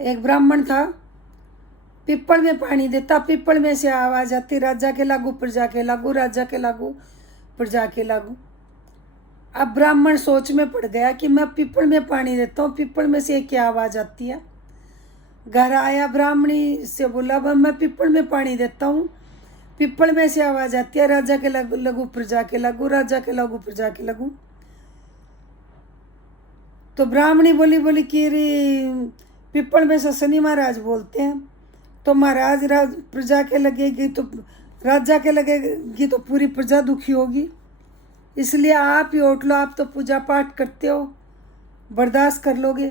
एक ब्राह्मण था, पीपल में पानी देता, पीपल में से आवाज आती, राजा के लागू प्रजा के लागू, राजा के लागू प्रजा के लागू। अब ब्राह्मण सोच में पड़ गया कि मैं पीपल में पानी देता हूँ, पीपल में से क्या आवाज आती है। घर आया, ब्राह्मणी से बोला, अब मैं पीपल में पानी देता हूँ, पीपल में से आवाज आती है, राजा के लागू प्रजा के लागू, राजा के लागू प्रजा के लागू। तो ब्राह्मणी बोली कि पीपल में से शनि महाराज बोलते हैं, तो महाराज प्रजा के लगेगी तो राजा के लगेगी तो पूरी प्रजा दुखी होगी, इसलिए आप ही ओट लो, आप तो पूजा पाठ करते हो, बर्दाश्त कर लोगे।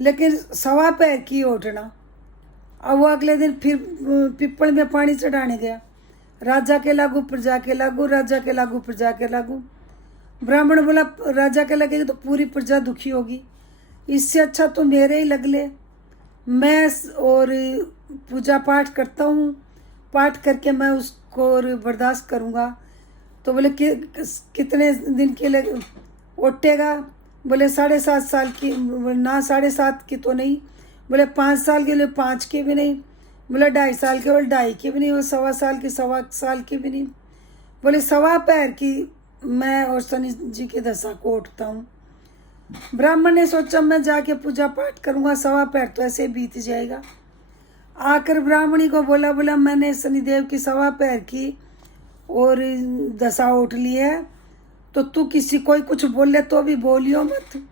लेकिन सवा पैर की ओटना। अब वो अगले दिन फिर पीपल में पानी चढ़ाने गया, राजा के लागू प्रजा के लागू, राजा के लागू प्रजा के लागू। ब्राह्मण बोला, राजा के लगेगी तो पूरी प्रजा दुखी होगी, इससे अच्छा तो मेरे ही लग ले, मैं और पूजा पाठ करता हूँ, पाठ करके मैं उसको बर्दाश्त करूँगा। तो बोले कितने दिन के लगे ओटेगा? बोले 7.5 साल की। ना 7.5 की तो नहीं, बोले 5 साल के लिए 5 के भी नहीं, बोले 2.5 साल के, बोले 2.5 के भी नहीं, बोले 1.25 साल की 1.25 साल की भी नहीं, बोले 1.25 पैर की मैं और शनि जी की दशा को उठता हूँ। ब्राह्मण ने सोचा मैं जाके पूजा पाठ करूँगा, 1.25 पैर तो ऐसे बीत जाएगा। आकर ब्राह्मणी को बोला मैंने शनिदेव की 1.25 पैर की और दशा उठ ली है, तो तू किसी कोई कुछ बोले तो भी बोलियो मत,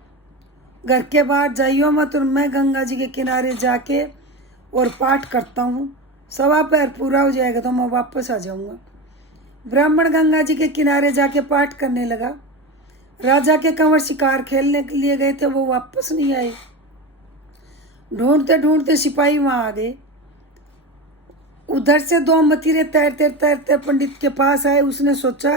घर के बाहर जाइयो मत, और मैं गंगा जी के किनारे जाके और पाठ करता हूँ, 1.25 पैर पूरा हो जाएगा तो मैं वापस आ जाऊँगा। ब्राह्मण गंगा जी के किनारे जाके पाठ करने लगा। राजा के कंवर शिकार खेलने के लिए गए थे, वो वापस नहीं आए। ढूंढते ढूंढते सिपाही वहाँ आ गए। उधर से 2 मतीरे तैरते पंडित के पास आए। उसने सोचा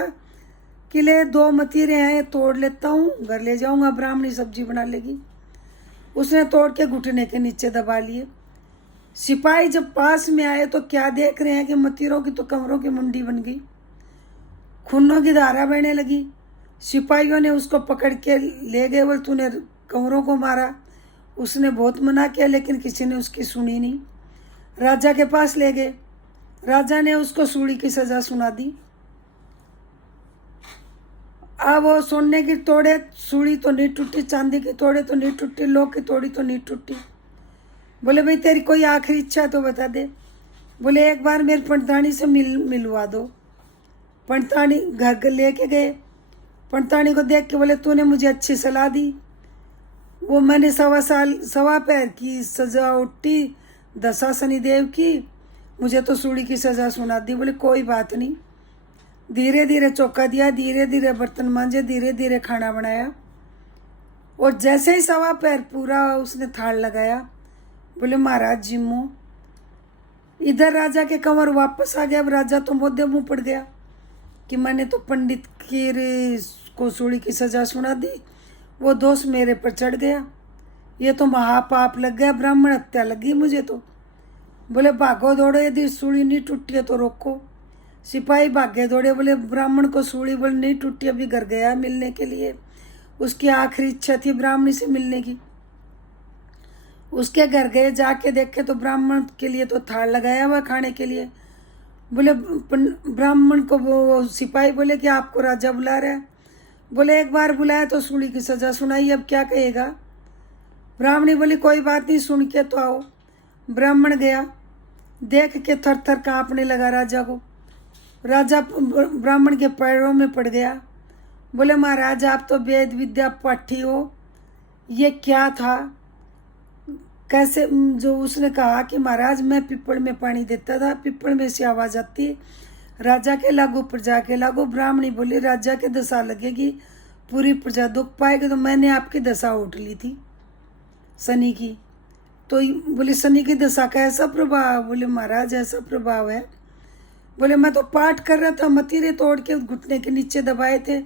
कि ले 2 मतीरे हैं, तोड़ लेता हूँ, घर ले जाऊँगा, ब्राह्मणी सब्जी बना लेगी। उसने तोड़ के घुटने के नीचे दबा लिए। सिपाही जब पास में आए तो क्या देख रहे हैं कि मतीरों की तो कमरों की मुंडी बन गई, खूनों की धारा बहने लगी। सिपाहियों ने उसको पकड़ के ले गए, बोले तूने कमरों को मारा। उसने बहुत मना किया लेकिन किसी ने उसकी सुनी नहीं। राजा के पास ले गए, राजा ने उसको सूली की सजा सुना दी। अब वो सोने की तोड़े सूली तो नहीं टूटी, चांदी की तोड़े तो नहीं टूटी, लोह की तोड़ी तो नहीं टूटी। बोले भाई तेरी कोई आखिरी इच्छा तो बता दे। बोले एक बार मेरे पंडितानी से मिलवा दो। पंडितानी घर लेके गए। पंडितानी को देख के बोले तूने मुझे अच्छी सलाह दी, वो मैंने 1.25 पैर की सजा उठी, दशा शनिदेव की, मुझे तो सूली की सजा सुना दी। बोले कोई बात नहीं। धीरे धीरे चौका दिया, धीरे धीरे बर्तन मांजे, धीरे धीरे खाना बनाया, और जैसे ही 1.25 पैर पूरा उसने थाल लगाया, बोले महाराज जिम्मो। इधर राजा के कंवर वापस आ गया। अब राजा तो मोदे मुँह पड़ गया कि मैंने तो पंडित की को सूली की सजा सुना दी, वो दोष मेरे पर चढ़ गया, ये तो महापाप लग गया, ब्राह्मण हत्या लगी मुझे तो। बोले भागो दौड़ो, यदि सूली नहीं टूटी है तो रोको। सिपाही भागे दौड़े, बोले ब्राह्मण को सूली बोले नहीं टूटी, अभी घर गया मिलने के लिए, उसकी आखिरी इच्छा थी ब्राह्मणी से मिलने की। उसके घर गए, जाके देखे तो ब्राह्मण के लिए तो थाल लगाया हुआ खाने के लिए। बोले ब्राह्मण को वो सिपाही बोले कि आपको राजा बुला रहा है। बोले एक बार बुलाया तो सूली की सजा सुनाई, अब क्या कहेगा। ब्राह्मणी बोली कोई बात नहीं, सुन के तो आओ। ब्राह्मण गया, देख के थर थर काँपने लगा राजा को। राजा ब्राह्मण के पैरों में पड़ गया। बोले महाराज आप तो वेद विद्या पाठी हो, ये क्या था कैसे। जो उसने कहा कि महाराज मैं पीपल में पानी देता था, पीपल में से आवाज़ आती, राजा के लागू प्रजा के लागू। ब्राह्मणी बोली राजा के दशा लगेगी, पूरी प्रजा दुख पाएगी, तो मैंने आपकी दशा उठ ली थी शनि की। तो बोले शनि की दशा का ऐसा प्रभाव? बोले महाराज ऐसा प्रभाव है। बोले मैं तो पाठ कर रहा था, मतीरे तोड़ के घुटने के नीचे दबाए थे।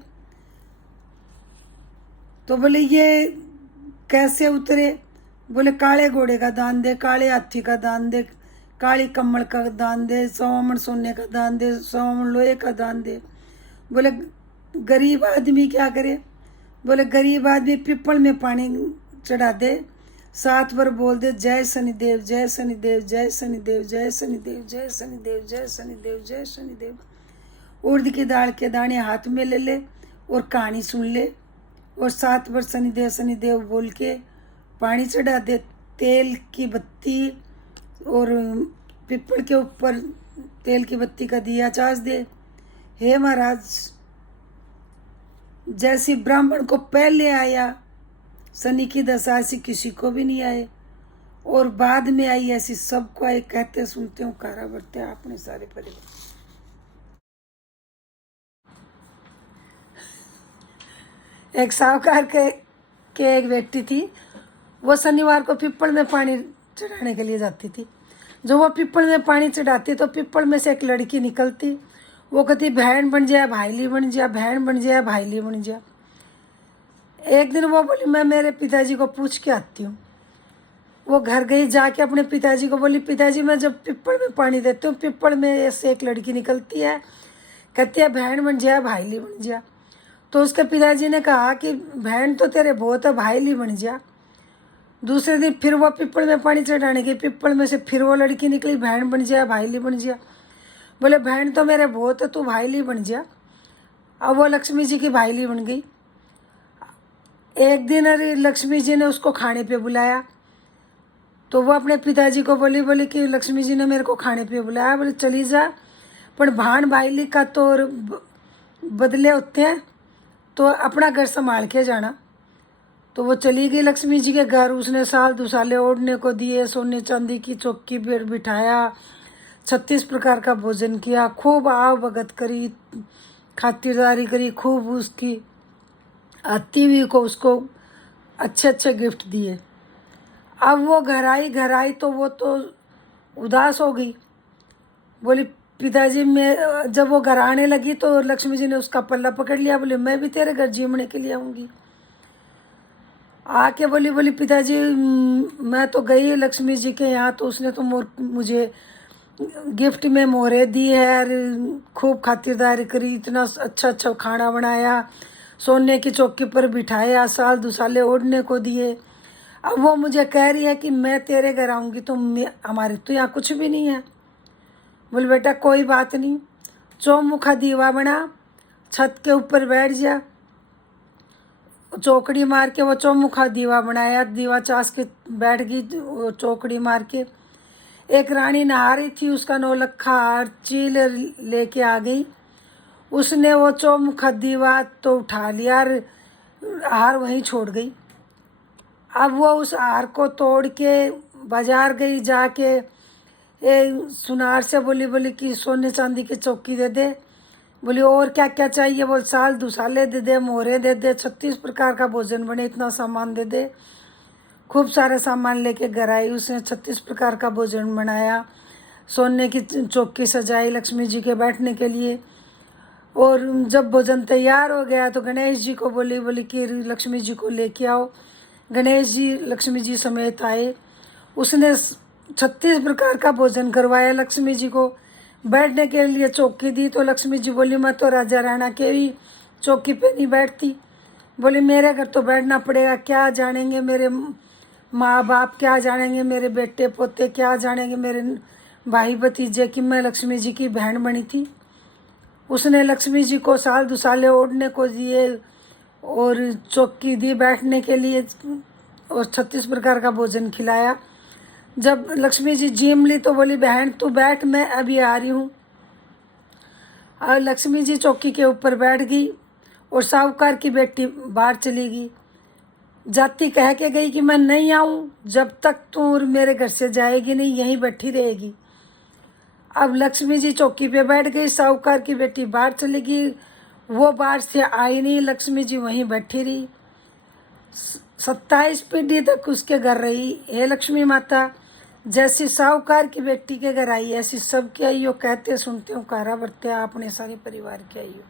तो बोले ये कैसे उतरे? बोले काले घोड़े का दान दे, काले हाथी का दान दे, काली कमल का दान दे, 100 मन सोने का दान दे, 100 मन लोहे का दान दे। बोले गरीब आदमी क्या करे? बोले गरीब आदमी पीपल में पानी चढ़ा दे, 7 बार बोल दे जय शनिदेव जय शनिदेव जय शनिदेव जय शनिदेव जय शनिदेव जय शनिदेव जय शनिदेव। उड़द की दाल के दाने हाथ में ले ले और कहानी सुन ले और 7 बार शनिदेव शनिदेव बोल के पानी चढ़ा दे, तेल की बत्ती और पीपल के ऊपर तेल की बत्ती का दिया चाच दे। हे महाराज, जैसी ब्राह्मण को पहले आया शनि की दशा ऐसी किसी को भी नहीं आए और बाद में आई ऐसी सबको आए। कहते सुनते हो कारा बरते आपने सारे परिवार। एक साहूकार के एक बेटी थी, वो शनिवार को पीपल में पानी चढ़ाने के लिए जाती थी। जो वो पीपल में पानी चढ़ाती तो पीपल में से एक लड़की निकलती, वो कहती बहन बन जा भाईली बन जा, बहन बन जा भाईली बन जा। एक दिन वो बोली मैं मेरे पिताजी को पूछ के आती हूँ। वो घर गई, जाके अपने पिताजी को बोली पिताजी मैं जब पीपल में पानी देती हूँ पीपल में ऐसे एक लड़की निकलती है, कहती है बहन बन जा भाईली बन जा। तो उसके पिताजी ने कहा कि बहन तो तेरे बहुत है भाईली बन जा। दूसरे दिन फिर वो पीपल में पानी चढ़ाने गई, पीपल में से फिर वो लड़की निकली बहन बन जा भाईली बन जा। बोले बहन तो मेरे बहुत है तू भाईली बन जा। अब वो लक्ष्मी जी की भाईली बन गई। एक दिन अरे लक्ष्मी जी ने उसको खाने पे बुलाया तो वो अपने पिताजी को बोली कि लक्ष्मी जी ने मेरे को खाने पे बुलाया। बोले चली जा, पर भान भाईली का तो बदले होते हैं तो अपना घर संभाल के जाना। तो वो चली गई लक्ष्मी जी के घर। उसने साल दुसाले ओढ़ने को दिए, सोने चांदी की चौकी पर बिठाया, 36 प्रकार का भोजन किया, खूब आव भगत करी, खातिरदारी करी, खूब उसकी आती हुई को उसको अच्छे अच्छे गिफ्ट दिए। अब वो घर आई तो वो तो उदास हो गई। बोली पिताजी मैं, जब वो घर आने लगी तो लक्ष्मी जी ने उसका पल्ला पकड़ लिया। बोले मैं भी तेरे घर जीवने के लिए आऊँगी। आके बोली पिताजी मैं तो गई लक्ष्मी जी के यहाँ तो उसने तो मुझे गिफ्ट में मोहरे दी है, खूब खातिरदारी करी, इतना अच्छा अच्छा खाना बनाया, सोने की चौकी पर बिठाया, साल दुसाले ओढ़ने को दिए। अब वो मुझे कह रही है कि मैं तेरे घर आऊँगी तो हमारे तो यहाँ कुछ भी नहीं है। बोले बेटा कोई बात नहीं, चौमुखा दीवा बना, छत के ऊपर बैठ जा। चौकड़ी मार के वो चौमुखा दीवा बनाया, दीवा चास के बैठ गई चौकड़ी मार के। एक रानी नहा रही थी, उसका नौलखा हार चील लेके आ गई। उसने वो चौमुखा दीवा तो उठा लिया और हार वहीं छोड़ गई। अब वो उस हार को तोड़ के बाजार गई, जाके सुनार से बोली कि सोने चांदी की चौकी दे दे। बोली और क्या क्या चाहिए? बोल साल दुसाले दे दे, मोहरे दे दे, 36 प्रकार का भोजन बने, इतना सामान दे दे। खूब सारा सामान लेके घर आई। उसने 36 प्रकार का भोजन बनाया, सोने की चौकी सजाई लक्ष्मी जी के बैठने के लिए। और जब भोजन तैयार हो गया तो गणेश जी को बोली कि लक्ष्मी जी को लेके आओ। गणेश जी लक्ष्मी जी समेत आए। उसने 36 प्रकार का भोजन करवाया लक्ष्मी जी को। बैठने के लिए चौकी दी तो लक्ष्मी जी बोली मैं तो राजा राणा के भी चौकी पे नहीं बैठती। बोली मेरे घर तो बैठना पड़ेगा, क्या जानेंगे मेरे माँ बाप, क्या जानेंगे मेरे बेटे पोते, क्या जानेंगे मेरे भाई भतीजे कि मैं लक्ष्मी जी की बहन बनी थी। उसने लक्ष्मी जी को साल दुसाले ओढ़ने को दिए और चौकी दी बैठने के लिए और 36 प्रकार का भोजन खिलाया। जब लक्ष्मी जी जीम ली तो बोली बहन तू बैठ, मैं अभी आ रही हूँ। और लक्ष्मी जी चौकी के ऊपर बैठ गई और साहूकार की बेटी बाहर चली गई। जाती कह के गई कि मैं नहीं आऊँ जब तक तू मेरे घर से जाएगी नहीं, यहीं बैठी रहेगी। अब लक्ष्मी जी चौकी पे बैठ गई, साहूकार की बेटी बाहर चली गई। वो बाहर से आई नहीं, लक्ष्मी जी वहीं बैठी रही। 27 पीढ़ी तक उसके घर रही। हे लक्ष्मी माता, जैसी साहूकार की बेटी के घर आई ऐसी सबके आई हो। कहते सुनते हो कारा बरते आपने सारे परिवार के आई हो।